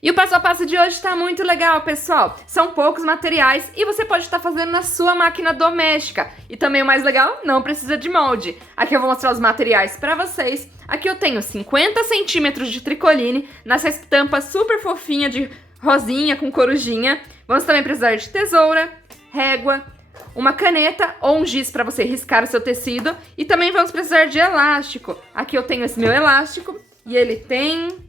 E o passo a passo de hoje está muito legal, pessoal. São poucos materiais e você pode estar fazendo na sua máquina doméstica. E também o mais legal, não precisa de molde. Aqui eu vou mostrar os materiais para vocês. Aqui eu tenho 50 centímetros de tricoline, nessa estampa super fofinha de rosinha com corujinha. Vamos também precisar de tesoura, régua, uma caneta ou um giz para você riscar o seu tecido. E também vamos precisar de elástico. Aqui eu tenho esse meu elástico e ele tem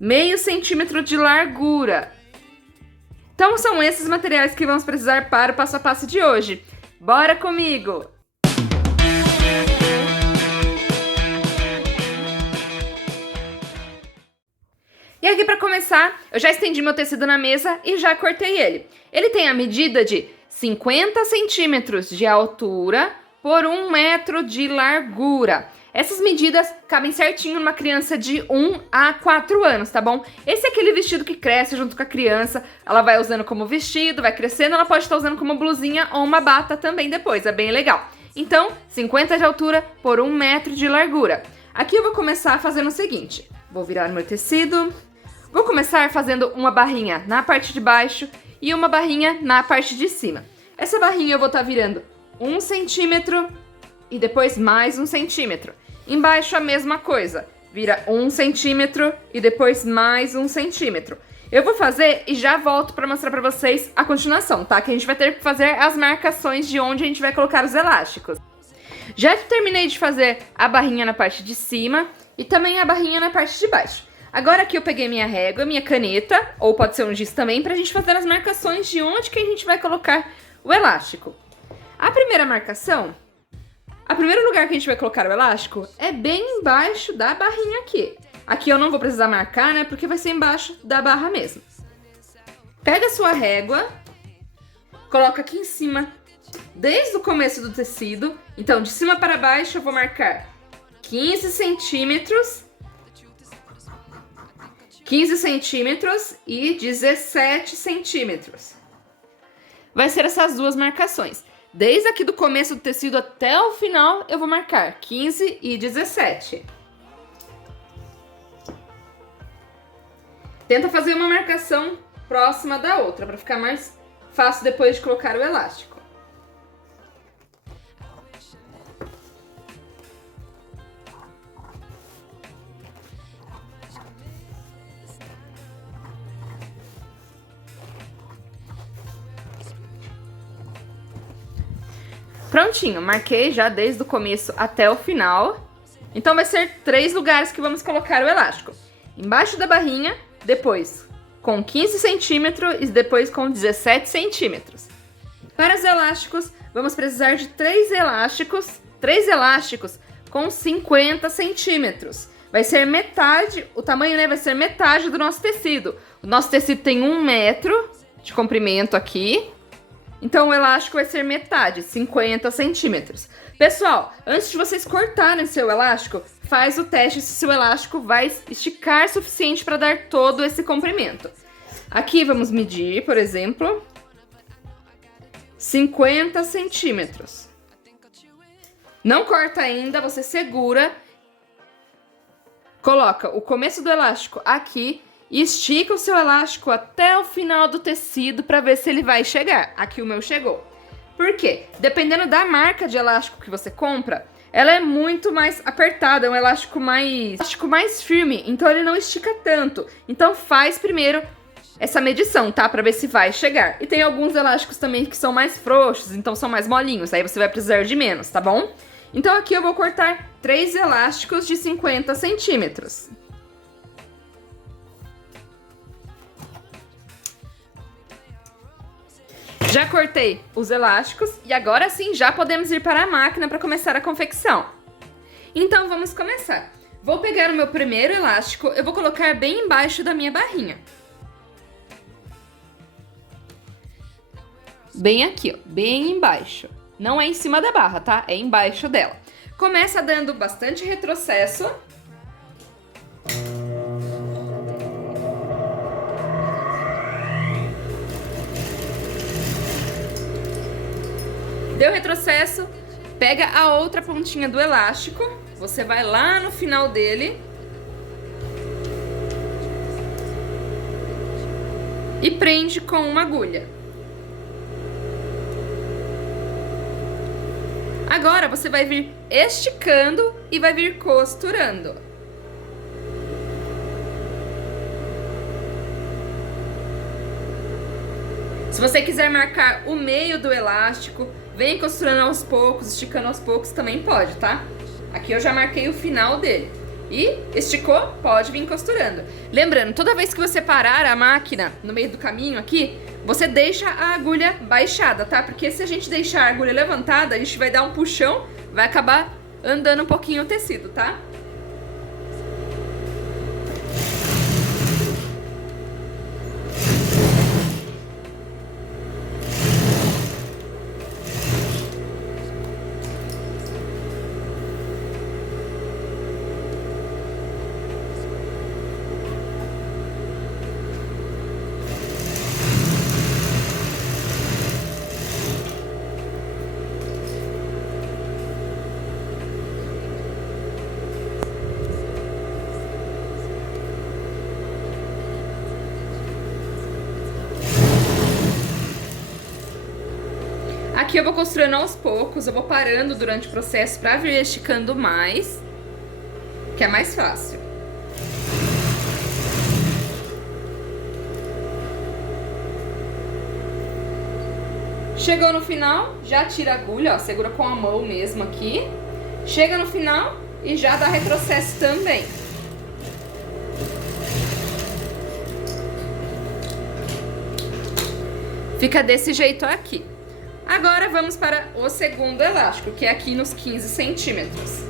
meio centímetro de largura. Então são esses materiais que vamos precisar para o passo a passo de hoje. Bora comigo! E aqui para começar, eu já estendi meu tecido na mesa e já cortei ele. Ele tem a medida de 50 centímetros de altura por 1 metro de largura. Essas medidas cabem certinho numa criança de 1 a 4 anos, tá bom? Esse é aquele vestido que cresce junto com a criança, ela vai usando como vestido, vai crescendo, ela pode estar usando como blusinha ou uma bata também depois, é bem legal. Então, 50 de altura por 1 metro de largura. Aqui eu vou começar fazendo o seguinte, vou virar meu tecido, vou começar fazendo uma barrinha na parte de baixo e uma barrinha na parte de cima. Essa barrinha eu vou estar virando 1 centímetro e depois mais 1 centímetro. Embaixo a mesma coisa, vira 1 centímetro e depois mais 1 centímetro. Eu vou fazer e já volto para mostrar para vocês a continuação, tá? Que a gente vai ter que fazer as marcações de onde a gente vai colocar os elásticos. Já terminei de fazer a barrinha na parte de cima e também a barrinha na parte de baixo. Agora aqui eu peguei minha régua, minha caneta, ou pode ser um giz também, pra gente fazer as marcações de onde que a gente vai colocar o elástico. A primeira marcação, o primeiro lugar que a gente vai colocar o elástico é bem embaixo da barrinha aqui. Aqui eu não vou precisar marcar, né, porque vai ser embaixo da barra mesmo. Pega a sua régua, coloca aqui em cima, desde o começo do tecido. Então, de cima para baixo eu vou marcar 15 centímetros, 15 centímetros e 17 centímetros. Vai ser essas duas marcações. Desde aqui do começo do tecido até o final, eu vou marcar 15 e 17. Tenta fazer uma marcação próxima da outra, para ficar mais fácil depois de colocar o elástico. Prontinho, marquei já desde o começo até o final. Então vai ser 3 lugares que vamos colocar o elástico. Embaixo da barrinha, depois com 15 centímetros e depois com 17 centímetros. Para os elásticos, vamos precisar de 3 elásticos com 50 centímetros. Vai ser metade, o tamanho, né, vai ser metade do nosso tecido. O nosso tecido tem 1 metro de comprimento aqui. Então o elástico vai ser metade, 50 centímetros. Pessoal, antes de vocês cortarem seu elástico, faz o teste se seu elástico vai esticar o suficiente para dar todo esse comprimento. Aqui vamos medir, por exemplo, 50 centímetros. Não corta ainda, você segura, coloca o começo do elástico aqui e estica o seu elástico até o final do tecido para ver se ele vai chegar. Aqui o meu chegou. Por quê? Dependendo da marca de elástico que você compra, ela é muito mais apertada, é um elástico mais firme, então ele não estica tanto. Então faz primeiro essa medição, tá? Para ver se vai chegar. E tem alguns elásticos também que são mais frouxos, então são mais molinhos, aí você vai precisar de menos, tá bom? Então aqui eu vou cortar 3 elásticos de 50 centímetros. Já cortei os elásticos e agora sim já podemos ir para a máquina para começar a confecção. Então vamos começar. Vou pegar o meu primeiro elástico, eu vou colocar bem embaixo da minha barrinha. Bem aqui, ó, bem embaixo. Não é em cima da barra, tá? É embaixo dela. Começa dando bastante retrocesso. Deu retrocesso, pega a outra pontinha do elástico, você vai lá no final dele e prende com uma agulha. Agora você vai vir esticando e vai vir costurando. Se você quiser marcar o meio do elástico, vem costurando aos poucos, esticando aos poucos, também pode, tá? Aqui eu já marquei o final dele. E esticou, pode vir costurando. Lembrando, toda vez que você parar a máquina no meio do caminho aqui, você deixa a agulha baixada, tá? Porque se a gente deixar a agulha levantada, a gente vai dar um puxão, vai acabar andando um pouquinho o tecido, tá? Aqui eu vou costurando aos poucos, eu vou parando durante o processo pra vir esticando mais, que é mais fácil. Chegou no final, já tira a agulha, ó, segura com a mão mesmo aqui. Chega no final e já dá retrocesso também. Fica desse jeito aqui. Agora vamos para o segundo elástico, que é aqui nos 15 centímetros.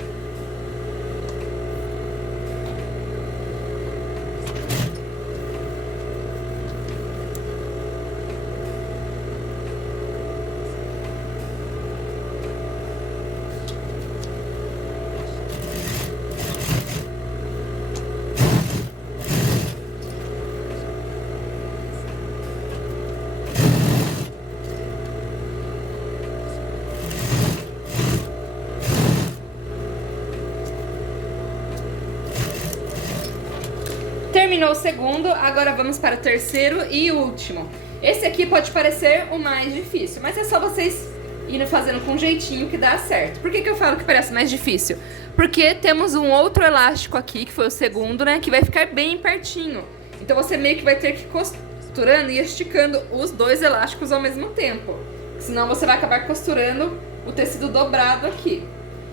Terminou o segundo, agora vamos para o terceiro e último. Esse aqui pode parecer o mais difícil, mas é só vocês irem fazendo com jeitinho que dá certo. Por que eu falo que parece mais difícil? Porque temos um outro elástico aqui, que foi o segundo, né, que vai ficar bem pertinho. Então você meio que vai ter que ir costurando e esticando os dois elásticos ao mesmo tempo. Senão você vai acabar costurando o tecido dobrado aqui.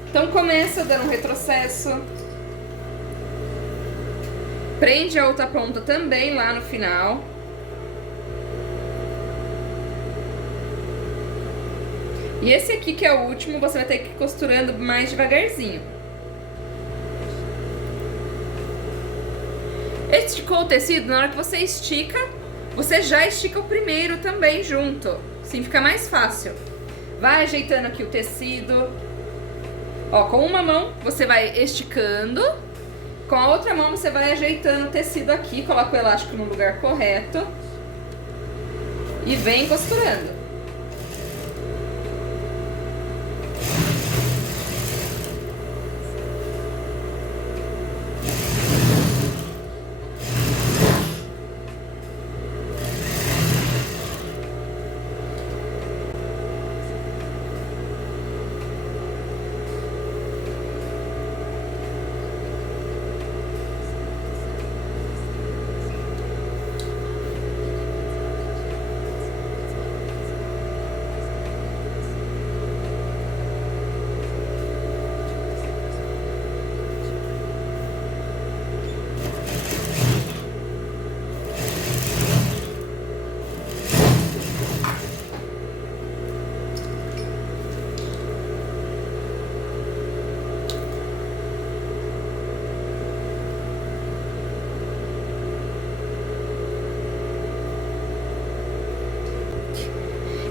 Então começa dando um retrocesso. Prende a outra ponta também lá no final. E esse aqui, que é o último, você vai ter que ir costurando mais devagarzinho. Esticou o tecido, na hora que você estica, você já estica o primeiro também junto. Assim fica mais fácil. Vai ajeitando aqui o tecido. Ó, com uma mão você vai esticando. Com a outra mão você vai ajeitando o tecido aqui, coloca o elástico no lugar correto e vem costurando.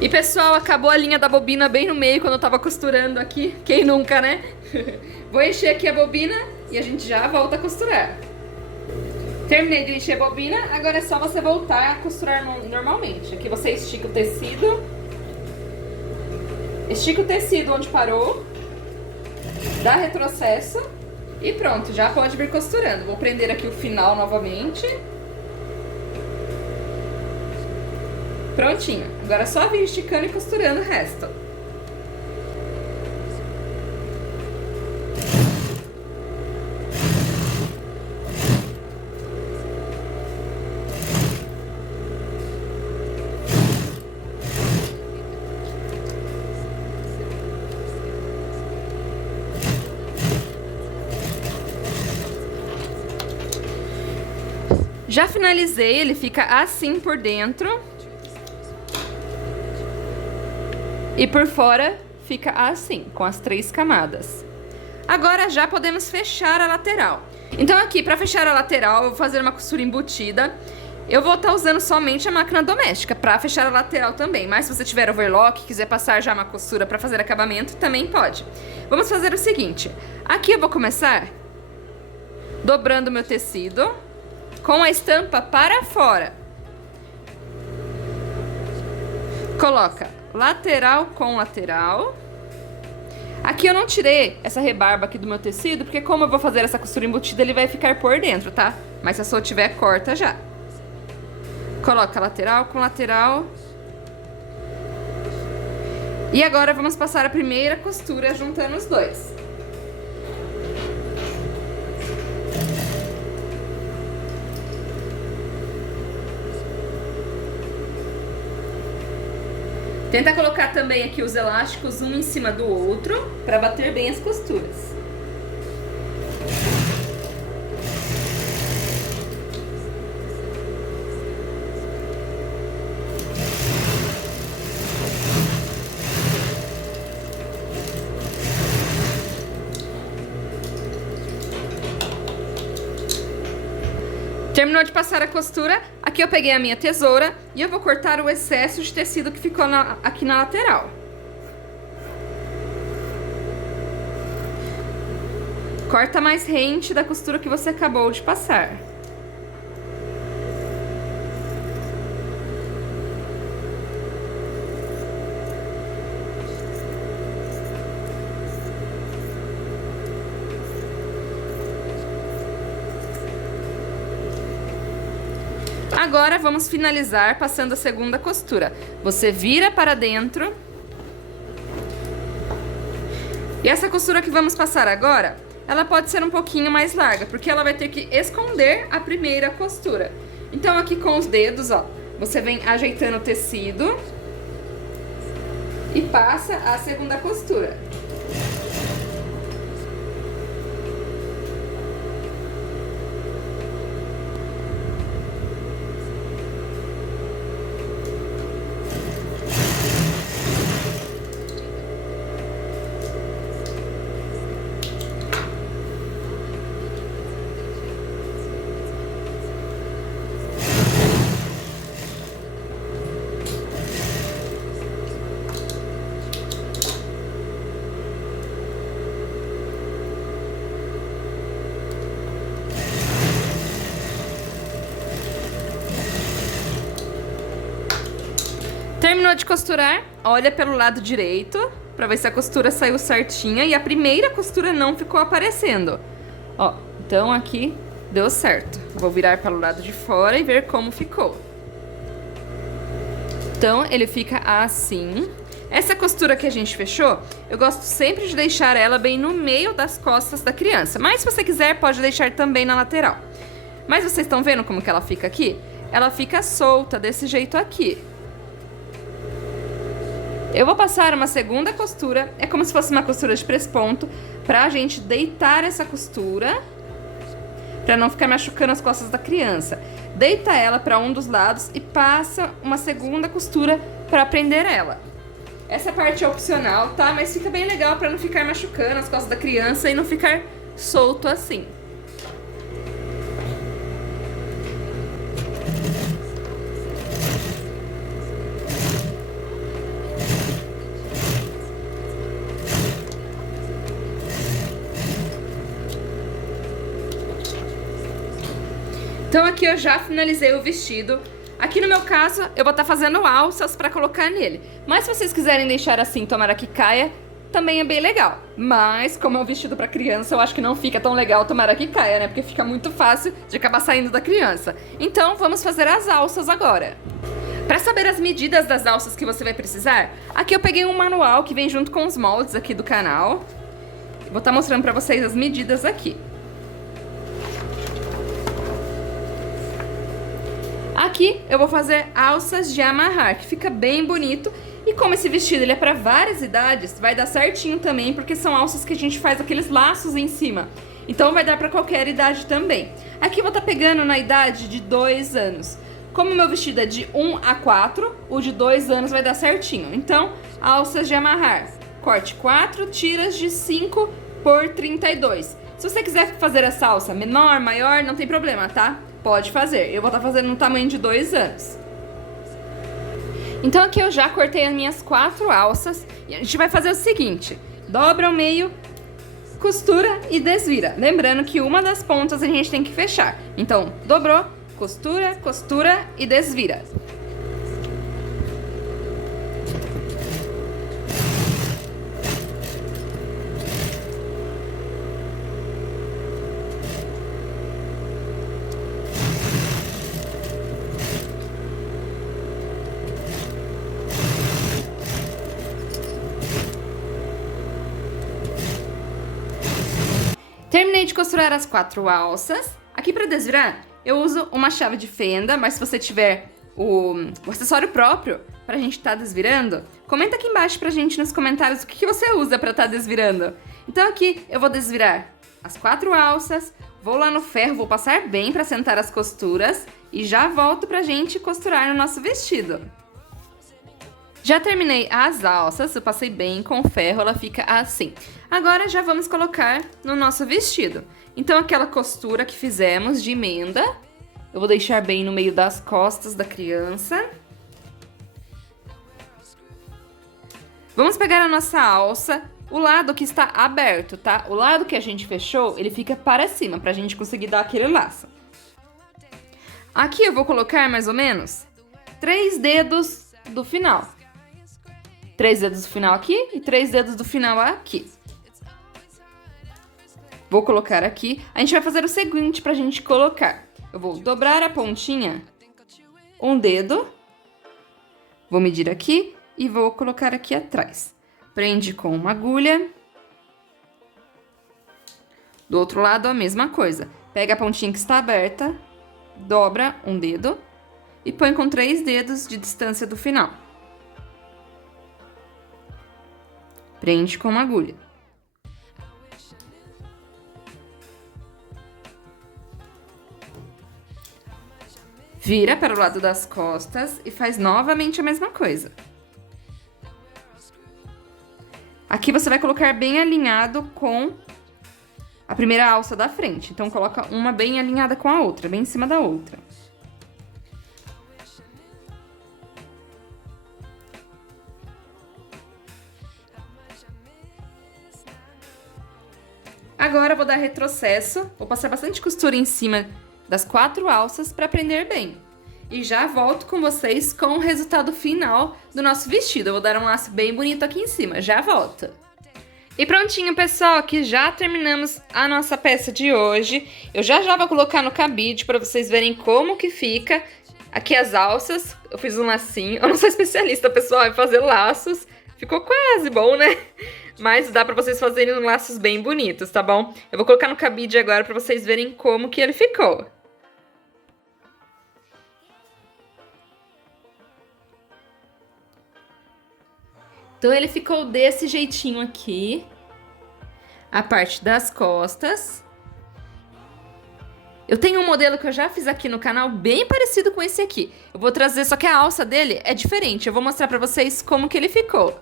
E pessoal, acabou a linha da bobina bem no meio quando eu tava costurando aqui. Quem nunca, né? Vou encher aqui a bobina e a gente já volta a costurar. Terminei de encher a bobina, agora é só você voltar a costurar normalmente. Aqui você estica o tecido. Estica o tecido onde parou. Dá retrocesso. E pronto, já pode vir costurando. Vou prender aqui o final novamente. Prontinho. Agora é só vir esticando e costurando o resto. Já finalizei, ele fica assim por dentro. E por fora fica assim, com as 3 camadas. Agora já podemos fechar a lateral. Então aqui, para fechar a lateral, eu vou fazer uma costura embutida. Eu vou estar usando somente a máquina doméstica para fechar a lateral também. Mas se você tiver overlock, quiser passar já uma costura para fazer acabamento, também pode. Vamos fazer o seguinte. Aqui eu vou começar dobrando meu tecido com a estampa para fora. Coloca lateral com lateral. Aqui eu não tirei essa rebarba aqui do meu tecido, porque como eu vou fazer essa costura embutida, ele vai ficar por dentro, tá? Mas se a sua tiver, corta já. Coloca lateral com lateral. E agora vamos passar a primeira costura juntando os dois. Tenta colocar também aqui os elásticos um em cima do outro, para bater bem as costuras. Terminou de passar a costura, aqui eu peguei a minha tesoura e eu vou cortar o excesso de tecido que ficou aqui na lateral. Corta mais rente da costura que você acabou de passar. Agora vamos finalizar passando a segunda costura. Você vira para dentro. E essa costura que vamos passar agora, ela pode ser um pouquinho mais larga, porque ela vai ter que esconder a primeira costura. Então aqui com os dedos, ó, você vem ajeitando o tecido e passa a segunda costura. Terminou de costurar, olha pelo lado direito, pra ver se a costura saiu certinha e a primeira costura não ficou aparecendo. Ó, então aqui deu certo. Vou virar para o lado de fora e ver como ficou. Então ele fica assim. Essa costura que a gente fechou, eu gosto sempre de deixar ela bem no meio das costas da criança. Mas se você quiser, pode deixar também na lateral. Mas vocês estão vendo como que ela fica aqui? Ela fica solta desse jeito aqui. Eu vou passar uma segunda costura, é como se fosse uma costura de press-ponto, pra gente deitar essa costura, pra não ficar machucando as costas da criança. Deita ela pra um dos lados e passa uma segunda costura pra prender ela. Essa parte é opcional, tá? Mas fica bem legal pra não ficar machucando as costas da criança e não ficar solto assim. Então aqui eu já finalizei o vestido. Aqui no meu caso, eu vou estar fazendo alças pra colocar nele. Mas se vocês quiserem deixar assim, tomara que caia, também é bem legal. Mas como é um vestido pra criança, eu acho que não fica tão legal, tomara que caia, né? Porque fica muito fácil de acabar saindo da criança. Então vamos fazer as alças agora. Para saber as medidas das alças que você vai precisar, aqui eu peguei um manual que vem junto com os moldes aqui do canal. Vou estar mostrando para vocês as medidas aqui. Aqui eu vou fazer alças de amarrar, que fica bem bonito. E como esse vestido ele é para várias idades, vai dar certinho também, porque são alças que a gente faz aqueles laços em cima. Então vai dar para qualquer idade também. Aqui eu vou estar pegando na idade de 2 anos. Como o meu vestido é de 1 a 4, o de 2 anos vai dar certinho. Então, alças de amarrar. Corte 4 tiras de 5 por 32. Se você quiser fazer essa alça menor, maior, não tem problema, tá? Pode fazer. Eu vou estar fazendo no tamanho de 2 anos. Então aqui eu já cortei as minhas 4 alças. E a gente vai fazer o seguinte. Dobra ao meio, costura e desvira. Lembrando que uma das pontas a gente tem que fechar. Então, dobrou, costura, costura e desvira. Terminei de costurar as 4 alças. Aqui para desvirar, eu uso uma chave de fenda, mas se você tiver o acessório próprio pra gente estar desvirando, comenta aqui embaixo pra gente nos comentários o que você usa pra estar desvirando. Então aqui eu vou desvirar as 4 alças, vou lá no ferro, vou passar bem pra sentar as costuras e já volto pra gente costurar no nosso vestido. Já terminei as alças, eu passei bem com o ferro, ela fica assim. Agora já vamos colocar no nosso vestido. Então aquela costura que fizemos de emenda, eu vou deixar bem no meio das costas da criança. Vamos pegar a nossa alça, o lado que está aberto, tá? O lado que a gente fechou, ele fica para cima, pra gente conseguir dar aquele laço. Aqui eu vou colocar mais ou menos 3 dedos do final. 3 dedos do final aqui e 3 dedos do final aqui. Vou colocar aqui. A gente vai fazer o seguinte pra gente colocar. Eu vou dobrar a pontinha, um dedo. Vou medir aqui e vou colocar aqui atrás. Prende com uma agulha. Do outro lado a mesma coisa. Pega a pontinha que está aberta, dobra um dedo e põe com 3 dedos de distância do final. Prende com uma agulha. Vira para o lado das costas e faz novamente a mesma coisa. Aqui você vai colocar bem alinhado com a primeira alça da frente. Então, coloca uma bem alinhada com a outra, bem em cima da outra. Agora, eu vou dar retrocesso. Vou passar bastante costura em cima das 4 alças para prender bem. E já volto com vocês com o resultado final do nosso vestido. Eu vou dar um laço bem bonito aqui em cima. Já volto. E prontinho, pessoal, aqui já terminamos a nossa peça de hoje. Eu já vou colocar no cabide para vocês verem como que fica. Aqui as alças, eu fiz um lacinho. Eu não sou especialista, pessoal, em fazer laços. Ficou quase bom, né? Mas dá pra vocês fazerem laços bem bonitos, tá bom? Eu vou colocar no cabide agora pra vocês verem como que ele ficou. Então ele ficou desse jeitinho aqui. A parte das costas. Eu tenho um modelo que eu já fiz aqui no canal bem parecido com esse aqui. Eu vou trazer, só que a alça dele é diferente. Eu vou mostrar pra vocês como que ele ficou.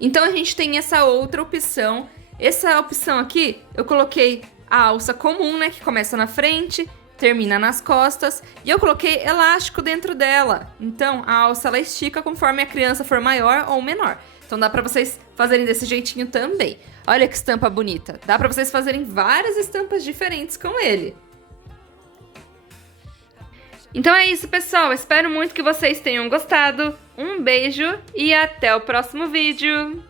Então, a gente tem essa outra opção. Essa opção aqui, eu coloquei a alça comum, né? Que começa na frente, termina nas costas. E eu coloquei elástico dentro dela. Então, a alça, ela estica conforme a criança for maior ou menor. Então, dá pra vocês fazerem desse jeitinho também. Olha que estampa bonita. Dá pra vocês fazerem várias estampas diferentes com ele. Então é isso, pessoal. Espero muito que vocês tenham gostado. Um beijo e até o próximo vídeo.